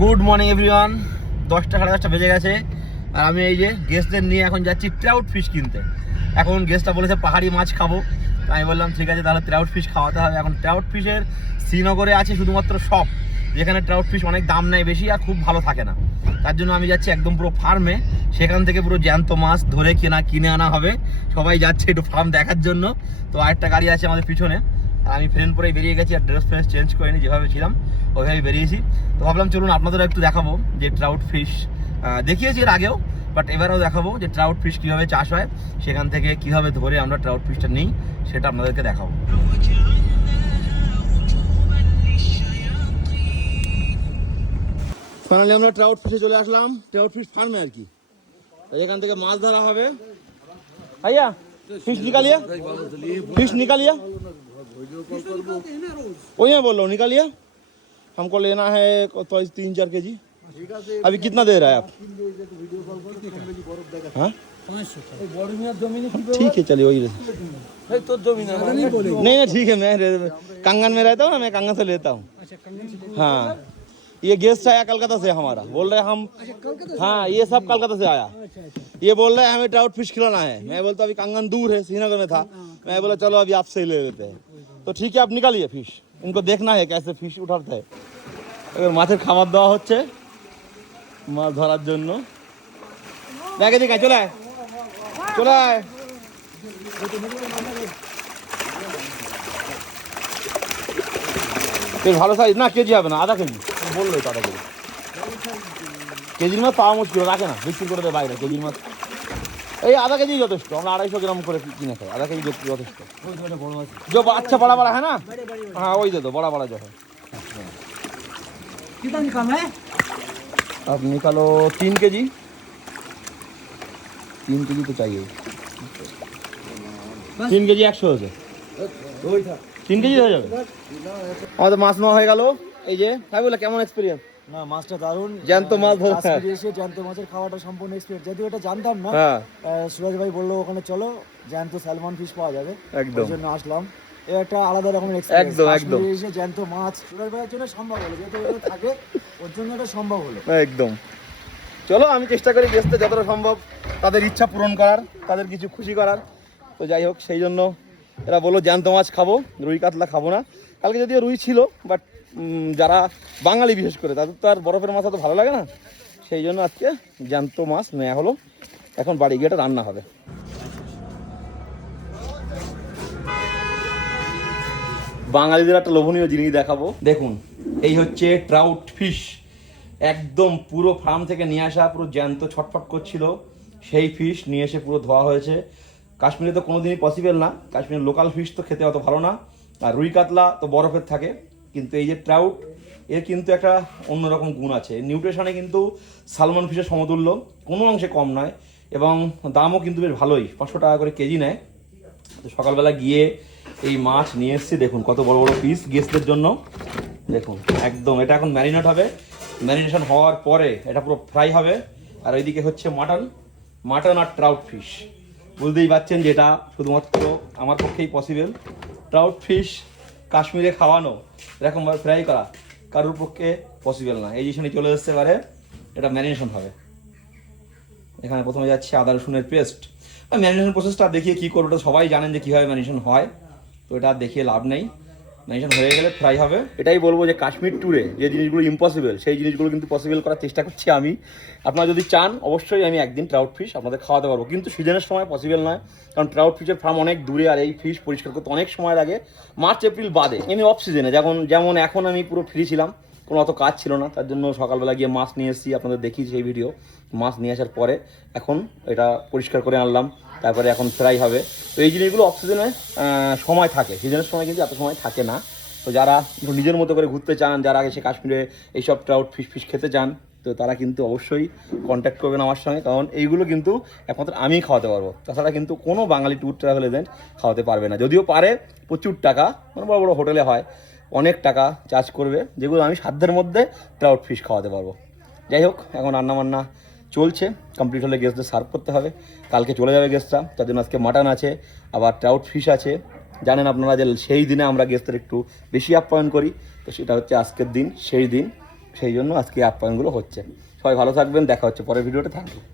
Good morning everyone দশটা সাড়ে দশটা বেজে গেছে। আর আমি এই যে গেস্টদের নিয়ে এখন যাচ্ছি ট্রাউট ফিশ কিনতে। এখন গেস্টটা বলেছে পাহাড়ি মাছ খাব। আমি বললাম, ঠিক আছে, তাহলে ট্রাউট ফিশ খাওয়াতে হবে। এখন ট্রাউট ফিশের শ্রীনগরে আছে শুধুমাত্র শপ যেখানে ট্রাউট ফিশ অনেক দাম নেয় বেশি আর খুব ভালো থাকে না। তার জন্য আমি যাচ্ছি একদম পুরো ফার্মে সেখান থেকে পুরো জ্যান্ত মাছ ধরে কেনা, কিনে আনা হবে। সবাই যাচ্ছে একটু ফার্ম দেখার জন্য। তো আরেকটা গাড়ি আছে আমাদের পিছনে। আর আমি ফ্রেন্ড পরেই বেরিয়ে গেছি আর ড্রেস ফ্রেস চেঞ্জ করিনি, যেভাবে ছিলাম। ওইভাবেই বেরিয়েছি। তো ভাবলাম চলুন আপনাদের একটু দেখাবো যে ট্রাউট ফিশ দেখিয়েছি এর আগেও বাট এবারেও দেখাবো যে ট্রাউট ফিশ কীভাবে চাষ হয় সেখান থেকে কীভাবে ধরে আমরা ট্রাউট ফিশটা নিই সেটা আপনাদেরকে দেখাবো। ফাইনালি আমরা ট্রাউট ফিশে চলে আসলাম। ট্রাউট ফিশ ফার্মে আর কি। এখান থেকে মাছ ধরা হবে। ভাইয়া ফিশ নিকালিয়া? ফিশ নিকালিয়া? ওই বলল নিকালিয়া? हमको लेना है तो तीन चार के जी अभी कितना दे रहा है आप? हाँ? ठीक है चलिए वही रहे। नहीं नहीं ठीक है मैं कंगन में रहता हूँ ना मैं कंगन से लेता हूँ। हाँ। ये गेस्ट आया कलकत्ता से हमारा। बोल रहे हम हाँ ये सब कलकत्ता से आया। ये बोल रहे हैं हमें ट्राउट फ़िश खिलाना है। मैं बोलता अभी कंगन दूर है श्रीनगर में था। मैं बोला चलो अभी आपसे ही ले लेते हैं। तो ठीक है आप निकालिए फ़िश इनको देखना है कैसे फिश उठाते हैं এবার মাছের খাবার দেওয়া হচ্ছে মাছ ধরার জন্য দেখে দিকে চলে আয় চলে আয় বেশ ভালো সাইজ না কেজি হবে না আধা কেজি বললোই তো আধা কেজি কেজির মাছ পাওয়া মুশকিল রাখে না বিক্রি করে দেয় বাইরে কেজির মাছ এই আধা কেজি যথেষ্ট আমরা আড়াইশো গ্রাম করে কিনে খাই আধা কেজি যথেষ্ট। আচ্ছা বড়া বড়া হ্যাঁ না? হ্যাঁ ওই দে বড়া বড়া যখন আপনি কালো তিন কেজি। তিন কেজি তো চাই তিন কেজি একশো হয়েছে। তিন কেজি হয়ে যাবে। আমাদের মাছ নেওয়া হয়ে গেল। এই যে হাবিবুল্লাহ কেমন এক্সপিরিয়েন্স না মাছটা দারুণ জ্যান্ত মাছ। কাশ্মীরে এসে জ্যান্ত মাছের খাওয়াটা সম্পূর্ণ এক্সপিরিয়েন্স যদিও এটা জানতাম না হ্যাঁ। সুরাজ ভাই বলল ওখানে চলো জ্যান্ত স্যালমন ফিশ পাওয়া যাবে। একদম। জন্য আসলাম। এ একটা আলাদা রকমের একদম, একদম। এসে জ্যান্ত মাছ সুরাজ ভাইয়ের জন্য সম্ভব হলো যেহেতু ওখানে থাকে ওর জন্য এটা সম্ভব হলো। একদম। চলো আমি চেষ্টা করি গেস্টে যতটা সম্ভব তাদের ইচ্ছা পূরণ করার তাদের কিছু খুশি করার। তো যাই হোক সেই জন্য এরা বলল জ্যান্ত মাছ খাব রুই কাতলা খাব না। কালকে যদিও রুই ছিল বাট যারা বাঙালি বিশেষ করে, তাদের তো আর বরফের মাছ তো ভালো লাগে না। সেই জন্য আজকে জ্যান্ত মাছ নেওয়া হলো। এখন বাড়ি গিয়ে এটা রান্না হবে। বাঙালিদের একটা লোভনীয় জিনিস দেখাবো। দেখুন, এই হচ্ছে ট্রাউট ফিশ একদম পুরো ফার্ম থেকে নিয়ে আসা, পুরো জ্যান্ত ছটফট করছিল। সেই ফিশ নিয়ে এসে পুরো ধোয়া হয়েছে। কাশ্মীরে তো কোনোদিনই পসিবল না। কাশ্মীরের লোকাল ফিশ তো খেতে অত ভালো না। আর রুই কাতলা তো বরফের থাকে, কিন্তু এই যে ট্রাউট এর কিন্তু একটা অন্যরকম গুণ আছে। নিউট্রিশনে কিন্তু সালমন ফিশের সমতুল্য, কোনো অংশে কম নয়, এবং দামও কিন্তু বেশ ভালোই, পাঁচশো টাকা করে কেজি নেয়। তো সকালবেলা গিয়ে এই মাছ নিয়ে এসেছি, দেখুন কত বড় বড় পিস গেস্টদের জন্য। দেখুন, একদম, এটা এখন ম্যারিনেট হবে। ম্যারিনেশন হওয়ার পরে এটা পুরো ফ্রাই হবে, আর ওইদিকে হচ্ছে মাটন মাটন আর ট্রাউট ফিশ বুঝতেই পারছেন যে এটা শুধুমাত্র আমার পক্ষেই পসিবল ট্রাউট ফিশ কাশ্মীরে খাওয়ানো এরকমভাবে ফ্রাই করা কারোর পক্ষে পসিবল না। এই জিনিসটা চলে আসতে পারে এটা ম্যারিনেশন হবে। এখানে প্রথমে যাচ্ছে আদা, রসুনের পেস্ট ম্যারিনেশন প্রসেসটা দেখিয়ে কী করব ওটা সবাই জানেন যে কীভাবে ম্যারিনেশন হয়। তো এটা দেখিয়ে লাভ নেই। ম্যারিনেশন হয়ে গেলে ফ্রাই হবে। এটাই বলব যে কাশ্মীর ট্যুরে যে জিনিসগুলো ইম্পসিবল সেই জিনিসগুলো কিন্তু পসিবল করার চেষ্টা করছি আমি। আপনারা যদি চান, অবশ্যই আমি একদিন ট্রাউট ফিশ আপনাদের খাওয়াতে পারব। কিন্তু সিজনের সময় পসিবল নয়, কারণ ট্রাউট ফিশের ফার্ম অনেক দূরে আর এই ফিশ পরিষ্কার করতে অনেক সময় লাগে। মার্চ এপ্রিল বাদে এমনি অফ সিজনে যেমন যেমন এখন আমি পুরো ফ্রি ছিলাম, কোনো অত কাজ ছিল না। তার জন্য সকালবেলা গিয়ে মাছ নিয়ে এসেছি, আপনাদের দেখিয়েছি সেই ভিডিও মাছ নিয়ে আসার পরে এখন এটা পরিষ্কার করে আনলাম। তারপরে এখন ফ্রাই হবে। তো এই জিনিসগুলো অফ সিজনে সময় থাকে। সিজনের সময় কিন্তু এত সময় থাকে না। তো যারা নিজের মতো করে ঘুরতে চান, যারা এসে কাশ্মীরে এইসব ট্রাউট ফিশ ফিশ খেতে চান, তো তারা কিন্তু অবশ্যই কন্ট্যাক্ট করবেন আমার সঙ্গে। কারণ এইগুলো কিন্তু একমাত্র আমি খাওয়াতে পারব। তাছাড়া কিন্তু কোনো বাঙালি ট্যুর ট্রাভেল এজেন্ট খাওয়াতে পারবে না। যদিও পারে, প্রচুর টাকা মানে বড় বড় হোটেলে হয়, অনেক টাকা চার্জ করবে। যেগুলো আমি সাধ্যের মধ্যে ট্রাউট ফিশ খাওয়াতে পারব। যাই হোক, এখন রান্না বান্না চলছে কমপ্লিট হলে গেস্টদের সার্ভ করতে হবে। কালকে চলে যাবে গেস্টরা তার জন্য আজকে মাটন আছে, আবার ট্রাউট ফিশ আছে। জানেন আপনারা যে সেই দিনে আমরা গেস্টদের একটু বেশি আপ্যায়ন করি, তো সেটা হচ্ছে আজকের দিন, সেই দিন, সেই জন্য আজকে আপ্যায়নগুলো হচ্ছে। সবাই ভালো থাকবেন, দেখা হচ্ছে পরের ভিডিওটা থ্যাংক ইউ